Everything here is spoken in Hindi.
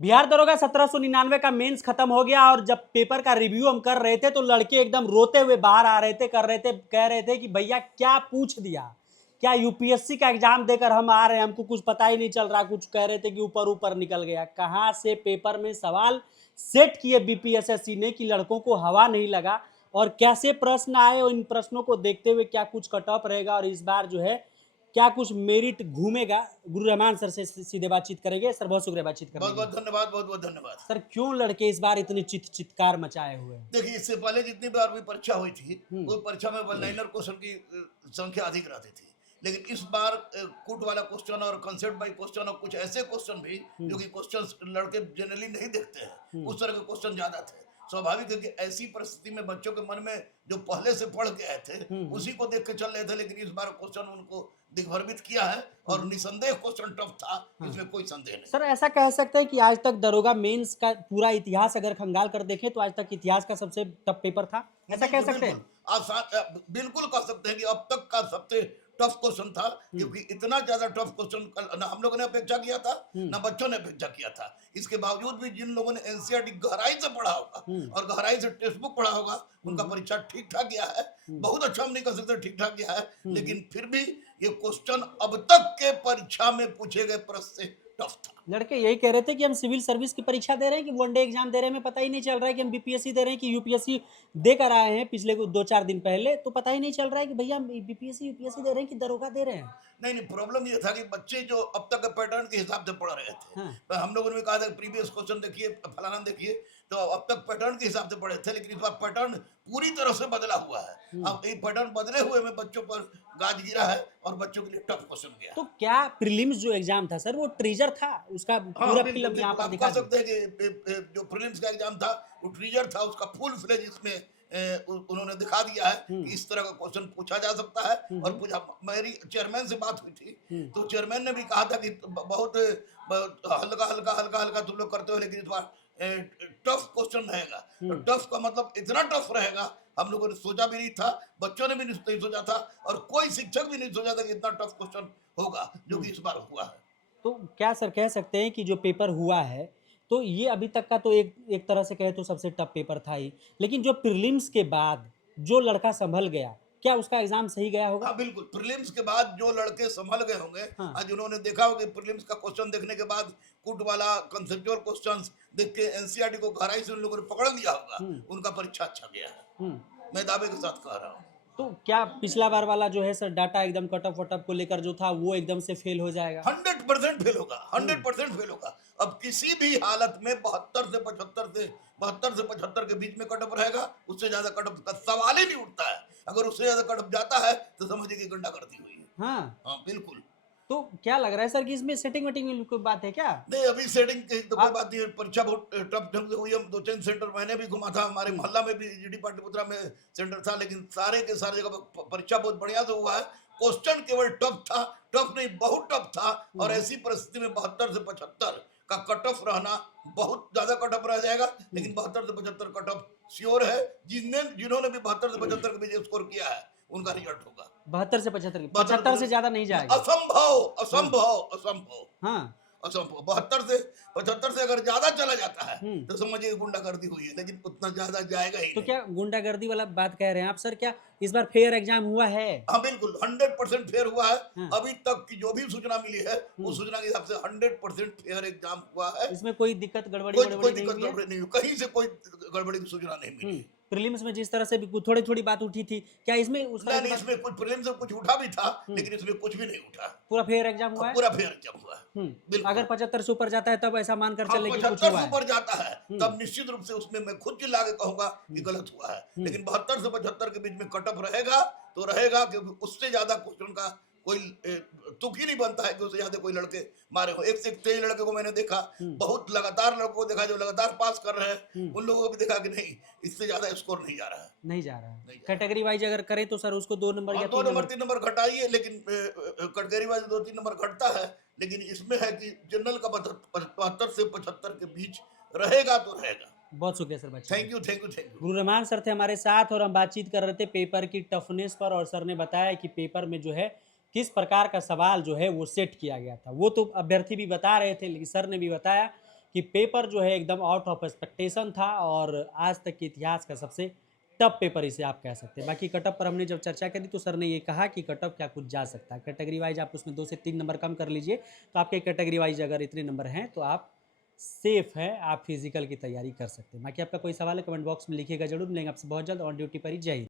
बिहार दरोगा 1799 का मेंस खत्म हो गया और जब पेपर का रिव्यू हम कर रहे थे तो लड़के एकदम रोते हुए बाहर आ रहे थे, कह रहे थे कि भैया क्या पूछ दिया, क्या यूपीएससी का एग्जाम देकर हम आ रहे हैं, हमको कुछ पता ही नहीं चल रहा। कुछ कह रहे थे कि ऊपर ऊपर निकल गया। कहाँ से पेपर में सवाल सेट किए बीपीएसएससी ने कि लड़कों को हवा नहीं लगा, और कैसे प्रश्न आए और इन प्रश्नों को देखते हुए क्या कुछ कट ऑफ रहेगा और इस बार जो है क्या कुछ मेरिट घूमेगा। गुरु रहमान सर से सीधे बातचीत करेंगे। सर बहुत शुक्रिया बातचीत करने बहुत के लिए। बहुत धन्यवाद, बहुत बहुत धन्यवाद। सर क्यों लड़के इस बार इतनी चित्कार मचाए हुए हैं? देखिए, इससे पहले जितनी बार भी परीक्षा हुई थी, हम्म। वो परीक्षा में वन लाइनर क्वेश्चन की संख्या अधिक रहती थी। लेकिन इस बार कूट वाला क्वेश्चन और कंसेप्ट बाई क्वेश्चन और कुछ ऐसे क्वेश्चन भी जो कि क्वेश्चन लड़के जनरली नहीं देखते हैं, उस तरह के क्वेश्चन ज्यादा थे। स्वाभाविक है कि ऐसी परिस्थिति में बच्चों के मन में जो पहले से पढ़ के आए थे उसी को देख के चल रहे थे, लेकिन इस बार क्वेश्चन उनको दिग्भ्रमित किया है और निसंदेह क्वेश्चन टफ था, इसमें कोई संदेह नहीं। सर ऐसा कह सकते हैं कि आज तक दरोगा मेंस का पूरा इतिहास अगर खंगाल कर देखें तो आज तक इतिहास का सबसे टफ पेपर था, ऐसा कह सकते हैं? बिल्कुल कह सकते हैं कि अब तक का सबसे टफ क्वेश्चन था, क्योंकि इतना ज्यादा टफ क्वेश्चन ना हम लोगों ने अपेक्षा किया था, ना बच्चों ने अपेक्षा किया था। इसके बावजूद भी जिन लोगों ने एनसीईआरटी गहराई से पढ़ा होगा और गहराई से टेक्स्ट बुक पढ़ा होगा, उनका परीक्षा ठीक ठाक गया है। बहुत अच्छा हम नहीं कह सकते ठीक ठाक गया है, लेकिन फिर भी ये क्वेश्चन अब तक के परीक्षा में पूछे गए प्रश्न से टफ था। लड़के यही कह रहे थे कि हम सिविल सर्विस की परीक्षा दे रहे हैं कि वनडे एग्जाम दे रहे हैं, हमें पता ही नहीं चल रहा है कि हम बीपीएससी दे रहे हैं कि यूपीएससी देकर आए हैं पिछले 2-4 दिन पहले, तो पता ही नहीं चल रहा है कि भैया हम बीपीएससी यूपीएससी दे रहे हैं कि दरोगा दे रहे हैं। नहीं, प्रॉब्लम ये था कि बच्चे जो अब तक के पैटर्न के हिसाब से पढ़ रहे थे, हाँ। तो हम लोगों ने भी कहा था प्रीवियस क्वेश्चन देखिए, फलाना देखिए, तो अब तक पैटर्न के हिसाब से पढ़े थे, लेकिन इस बार पैटर्न पूरी तरह से बदला हुआ है। अब ये पैटर्न बदले हुए में बच्चों पर गाज गिरा है और बच्चों के लिए टफ क्वेश्चन गया तो है। क्या प्रीलिम्स जो एग्जाम था सर वो ट्रीजर था, उसका हाँ, पूरा बिल्कुल फिल्म यहाँ बिल्कुल पर आप दिखा कह दी? सकते हैं कि जो प्रीलिम्स का एग्जाम था वो ट्रीजर था, उसका फुल फ्लेज इसमें उन्होंने दिखा दिया है कि इस तरह का क्वेश्चन पूछा जा सकता है। और पूछा, मेरी चेयरमैन से बात हुई थी तो चेयरमैन ने भी कहा था कि बहुत हल्का हल्का हल्का हल्का तुम लोग करते हो, लेकिन इस बार टफ क्वेश्चन रहेगा। तो टफ का मतलब इतना टफ रहेगा हम लोगों ने सोचा भी नहीं था, बच्चों ने भी नहीं सोचा था, और कोई शिक्षक भी नहीं सोचा था कि इतना टफ क्वेश्चन होगा, जो कि इस बार हुआ है। तो क्या सर कह सकते हैं कि जो पेपर हुआ है तो ये अभी तक का तो एक एक तरह से कहे तो सबसे टफ पेपर था ही, लेकिन जो प्रीलिम्स के बाद जो लड़का संभल गया, क्या उसका एग्जाम सही गया होगा? हाँ बिल्कुल, प्रीलिम्स के बाद जो लड़के संभल गए होंगे, हाँ। आज उन्होंने देखा होगा कि प्रीलिम्स का क्वेश्चन देखने के बाद कुट वाला कंसेप्चुअल क्वेश्चंस देख के एनसीईआरटी को गहराई से उन लोगों ने पकड़ लिया होगा, उनका परीक्षा अच्छा गया है। मैं दावे के साथ कह रहा हूँ। तो क्या पिछला बार वाला जो है सर डाटा एकदम कट ऑफ वट ऑफ को लेकर जो था वो एकदम से फेल हो जाएगा? 100% फेल होगा, 100% फेल होगा। अब किसी भी हालत में 72 से 75 के बीच में कट ऑफ रहेगा, उससे ज्यादा कट ऑफ का सवाल ही नहीं उठता है। अगर उससे ज्यादा कट ऑफ जाता है तो समझिए कि गुंडागर्दी हुई है। हाँ। हाँ बिल्कुल। तो क्या लग रहा है सर कि इसमें सेटिंग वेटिंग में कोई बात है क्या? नहीं, अभी सेटिंग की तो कोई आप बात नहीं है। परीक्षा बहुत टफ ढंग से हुई। हम 2-3 सेंटर मैंने भी घुमा था, हमारे मोहल्ला में भी जीडी पाटलिपुत्रा में सेंटर था, लेकिन सारे के सारे जगह परीक्षा बहुत बढ़िया से हुआ है। क्वेश्चन केवल टफ था, टफ नहीं बहुत टफ था। और ऐसी परिस्थिति में 72 से 75 का कट ऑफ रहना, बहुत ज्यादा कट ऑफ रह जाएगा, लेकिन 72 से 75 कट ऑफ श्योर है। जिन्होंने भी 72 से 75 के बीच स्कोर किया है उनका रिजल्ट होगा। 72 से 75 से ज्यादा नहीं जाएगा? असंभव असंभव असंभव हाँ। असंभव। 72 से 75 से अगर ज्यादा चला जाता है तो समझिए गुंडागर्दी हुई है, लेकिन उतना ज्यादा जाएगा ही तो नहीं। क्या गुंडागर्दी वाला बात कह रहे हैं आप सर? क्या इस बार फेयर एग्जाम हुआ है? हाँ बिल्कुल, 100% फेयर हुआ है। हाँ। अभी तक की जो भी सूचना मिली है उस सूचना के हिसाब से 100% फेयर एग्जाम हुआ है। इसमें कोई दिक्कत गड़बड़ी कोई गड़बड़ी नहीं दिक्कत हुई है? गड़बड़ी नहीं हुई, कहीं से कोई गड़बड़ी की सूचना नहीं मिली। प्रीलिम्स में जिस तरह से भी थोड़ी थोड़ी बात उठी थी, क्या इसमें उस तरह की नहीं, बात? इसमें कुछ प्रीलिम्स से कुछ उठा भी था, लेकिन इसमें कुछ भी नहीं उठा। पूरा फेयर एग्जाम हुआ है? पूरा फेयर एग्जाम हुआ है बिल्कुल। अगर 75 से ऊपर जाता है तब ऐसा मानकर हाँ, चले कि कुछ 75 हुआ से है? ऊपर जाता है तब निश्चित रूप से उसमें मैं खुद चिल्ला के कहूंगा कि गलत हुआ है। लेकिन 72 से 75 के बीच में कट ऑफ रहेगा तो रहेगा, क्योंकि उससे ज्यादा क्वेश्चन का कोई तुक ही नहीं बनता है कि उससे ज्यादा कोई लड़के मारे हो। एक से एक तेज लड़के को मैंने देखा, बहुत लगातार लड़कों को देखा जो लगातार पास कर रहे हैं, उन लोगों को भी देखा कि नहीं, इससे ज्यादा स्कोर नहीं जा रहा है। नहीं जा रहा है। कैटेगरी वाइज अगर करें तो सर उसको 2 नंबर या 2 3 नंबर नंबर 3 नंबर घटाइए, लेकिन कैटेगरी वाइज 2-3 नंबर घटता है, लेकिन इसमें है कि जनरल का 72 से 75 के बीच रहेगा तो रहेगा। बहुत शुक्रिया सर बातचीत। Thank you thank you thank you. Guru Rahman sir थे हमारे साथ और हम बातचीत कर रहे थे पेपर की टफनेस पर, और सर ने बताया कि पेपर में जो है किस प्रकार का सवाल जो है वो सेट किया गया था। वो तो अभ्यर्थी भी बता रहे थे, लेकिन सर ने भी बताया कि पेपर जो है एकदम आउट ऑफ एक्सपेक्टेशन था और आज तक के इतिहास का सबसे टफ पेपर इसे आप कह सकते हैं। बाकी कटअप पर हमने जब चर्चा करी तो सर ने ये कहा कि कटअप क्या कुछ जा सकता है, कैटेगरी वाइज आप उसमें 2 से 3 नंबर कम कर लीजिए तो आपके कैटेगरी वाइज अगर इतने नंबर हैं तो आप सेफ है, आप फिजिकल की तैयारी कर सकते हैं। बाकी आपका कोई सवाल है कमेंट बॉक्स में लिखिएगा जरूर। मिलेंगे आपसे बहुत जल्द ऑन ड्यूटी पर ही। जय हिंद।